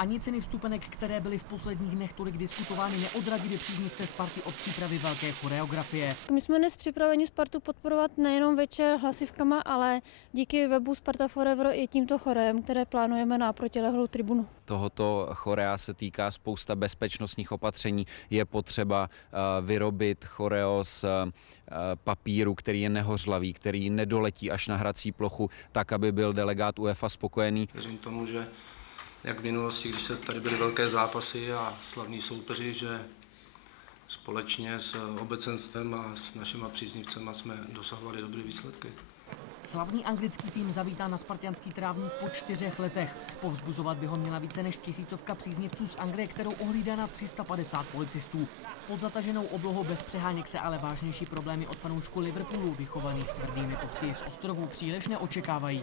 Ani ceny vstupenek, které byly v posledních dnech tolik diskutovány, neodradily příznivce Sparty od přípravy velké choreografie. My jsme dnes připraveni Spartu podporovat nejenom večer hlasivkama, ale díky webu Sparta Forever i tímto chorem, které plánujeme na protilehlou tribunu. Tohoto chorea se týká spousta bezpečnostních opatření. Je potřeba vyrobit choreo z papíru, který je nehořlavý, který nedoletí až na hrací plochu, tak, aby byl delegát UEFA spokojený. Věřím tomu, že jak v minulosti, když se tady byly velké zápasy a slavní soupeři, že společně s obecenstvem a s našimi příznivcema jsme dosahovali dobré výsledky. Slavný anglický tým zavítá na spartianský trávník po 4 letech. Povzbuzovat by ho měla více než 1000 příznivců z Anglie, kterou ohlídá na 350 policistů. Pod zataženou oblohou bez přeháněk se ale vážnější problémy od fanoušků Liverpoolu, vychovaných tvrdými postihy z ostrovů, příliš neočekávají.